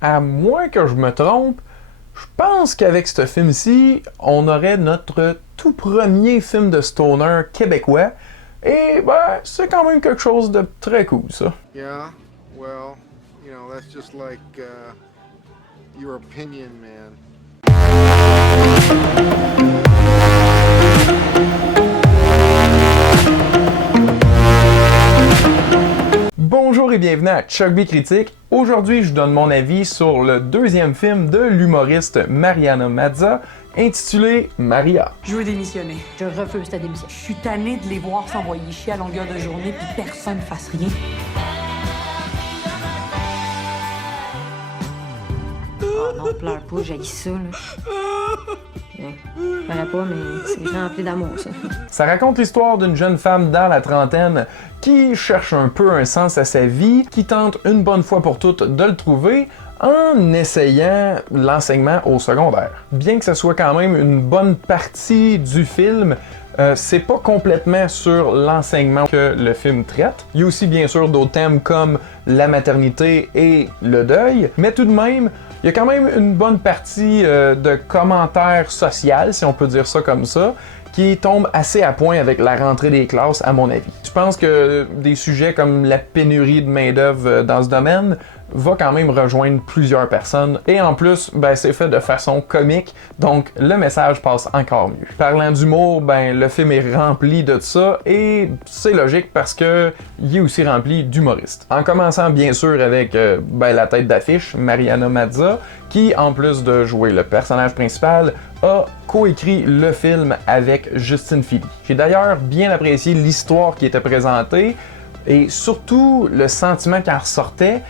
À moins que je me trompe, je pense qu'avec ce film-ci, on aurait notre tout premier film de stoner québécois. Et ben, c'est quand même quelque chose de très cool, ça. Yeah, well, that's just like your opinion, man. Bonjour et bienvenue à Chuck B Critique. Aujourd'hui, je donne mon avis sur le deuxième film de l'humoriste Mariana Mazza, intitulé Maria. Je veux démissionner. Je refuse ta démission. Je suis tannée de les voir s'envoyer chier à longueur de journée puis personne fasse rien. Oh non, pleure pas, j'haïs ça, là. Je pleurais pas, mais c'est rempli d'amour, ça. Ça raconte l'histoire d'une jeune femme dans la trentaine qui cherche un peu un sens à sa vie, qui tente une bonne fois pour toutes de le trouver en essayant l'enseignement au secondaire. Bien que ce soit quand même une bonne partie du film, c'est pas complètement sur l'enseignement que le film traite. Il y a aussi bien sûr d'autres thèmes comme la maternité et le deuil, mais tout de même, il y a quand même une bonne partie de commentaires sociaux, si on peut dire ça comme ça, qui tombe assez à point avec la rentrée des classes, à mon avis. Je pense que des sujets comme la pénurie de main-d'œuvre dans ce domaine va quand même rejoindre plusieurs personnes. Et en plus, ben, c'est fait de façon comique, donc le message passe encore mieux. Parlant d'humour, ben, le film est rempli de ça, et c'est logique parce que il est aussi rempli d'humoristes. En commençant bien sûr avec ben, la tête d'affiche, Mariana Mazza, qui, en plus de jouer le personnage principal, a coécrit le film avec Justine Philly. J'ai d'ailleurs bien apprécié l'histoire qui était présentée, et surtout le sentiment qui en ressortait.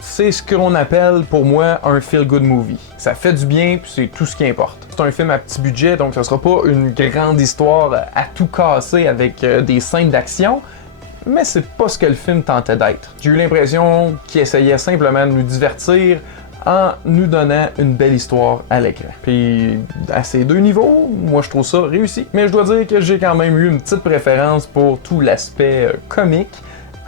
C'est ce qu'on appelle pour moi un feel-good movie. Ça fait du bien, puis c'est tout ce qui importe. C'est un film à petit budget, donc ce sera pas une grande histoire à tout casser avec des scènes d'action, mais c'est pas ce que le film tentait d'être. J'ai eu l'impression qu'il essayait simplement de nous divertir en nous donnant une belle histoire à l'écran. Puis à ces deux niveaux, moi je trouve ça réussi. Mais je dois dire que j'ai quand même eu une petite préférence pour tout l'aspect comique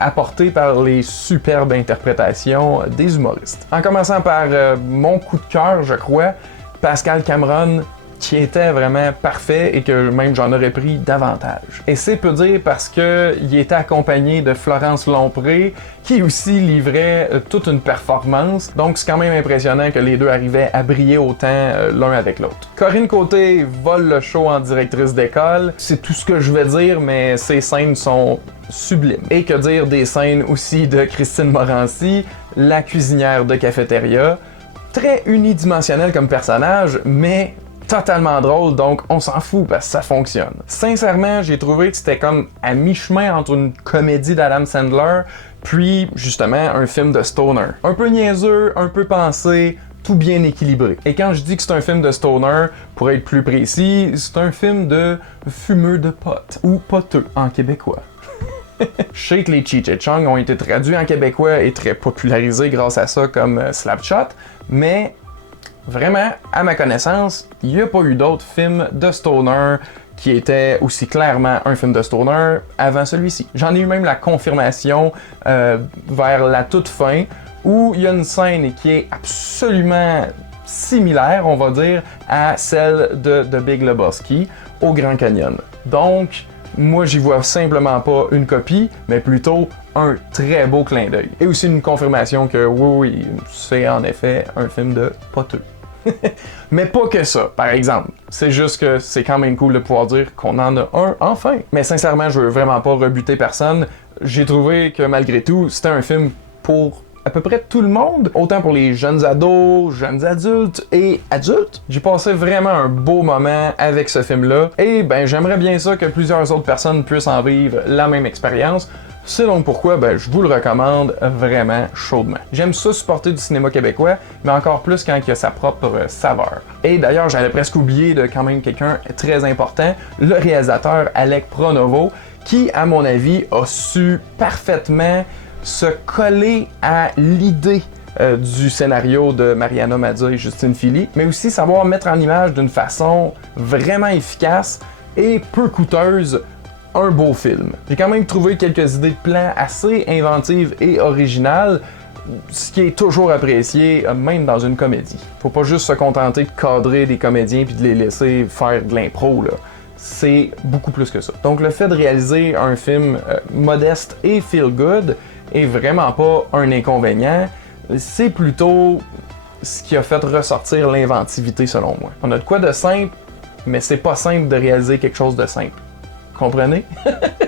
apporté par les superbes interprétations des humoristes. En commençant par mon coup de cœur, je crois, Pascal Cameron, qui était vraiment parfait et que même j'en aurais pris davantage. Et c'est peu dire parce qu'il était accompagné de Florence Lompré, qui aussi livrait toute une performance, donc c'est quand même impressionnant que les deux arrivaient à briller autant l'un avec l'autre. Corinne Côté vole le show en directrice d'école, c'est tout ce que je vais dire, mais ces scènes sont sublimes. Et que dire des scènes aussi de Christine Morancy, la cuisinière de cafétéria, très unidimensionnelle comme personnage, mais totalement drôle, donc on s'en fout parce que ça fonctionne. Sincèrement, j'ai trouvé que c'était comme à mi-chemin entre une comédie d'Adam Sandler puis justement un film de stoner. Un peu niaiseux, un peu pensé, tout bien équilibré. Et quand je dis que c'est un film de stoner, pour être plus précis, c'est un film de fumeux de potes, ou poteux en québécois. Je sais que les Cheech et Chong ont été traduits en québécois et très popularisés grâce à ça comme Slapshot, mais vraiment, à ma connaissance, il n'y a pas eu d'autres films de stoner qui étaient aussi clairement un film de stoner avant celui-ci. J'en ai eu même la confirmation vers la toute fin, où il y a une scène qui est absolument similaire, on va dire, à celle de The Big Lebowski au Grand Canyon. Donc, moi, j'y vois simplement pas une copie, mais plutôt un très beau clin d'œil. Et aussi une confirmation que oui, c'est en effet un film de poteux. Mais pas que ça, par exemple. C'est juste que c'est quand même cool de pouvoir dire qu'on en a un enfin. Mais sincèrement, je veux vraiment pas rebuter personne. J'ai trouvé que malgré tout, c'était un film pour à peu près tout le monde, autant pour les jeunes ados, jeunes adultes et adultes. J'ai passé vraiment un beau moment avec ce film-là, et ben j'aimerais bien ça que plusieurs autres personnes puissent en vivre la même expérience. C'est donc pourquoi ben, je vous le recommande vraiment chaudement. J'aime ça supporter du cinéma québécois, mais encore plus quand il a sa propre saveur. Et d'ailleurs, j'allais presque oublier de quand même quelqu'un très important, le réalisateur Alec Pronovo, qui, à mon avis, a su parfaitement se coller à l'idée du scénario de Mariana Mazza et Justine Philly, mais aussi savoir mettre en image d'une façon vraiment efficace et peu coûteuse un beau film. J'ai quand même trouvé quelques idées de plans assez inventives et originales, ce qui est toujours apprécié, même dans une comédie. Faut pas juste se contenter de cadrer des comédiens puis de les laisser faire de l'impro, là. C'est beaucoup plus que ça. Donc le fait de réaliser un film modeste et feel good est vraiment pas un inconvénient, c'est plutôt ce qui a fait ressortir l'inventivité selon moi. On a de quoi de simple, mais c'est pas simple de réaliser quelque chose de simple. Comprenez?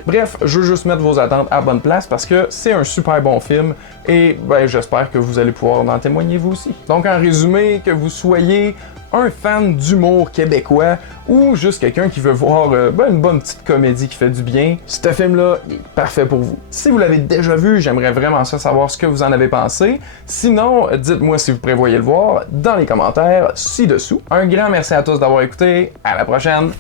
Bref, je veux juste mettre vos attentes à bonne place parce que c'est un super bon film et ben, j'espère que vous allez pouvoir en témoigner vous aussi. Donc en résumé, que vous soyez un fan d'humour québécois ou juste quelqu'un qui veut voir une bonne petite comédie qui fait du bien, ce film-là est parfait pour vous. Si vous l'avez déjà vu, j'aimerais vraiment ça savoir ce que vous en avez pensé. Sinon, dites-moi si vous prévoyez le voir dans les commentaires ci-dessous. Un grand merci à tous d'avoir écouté. À la prochaine!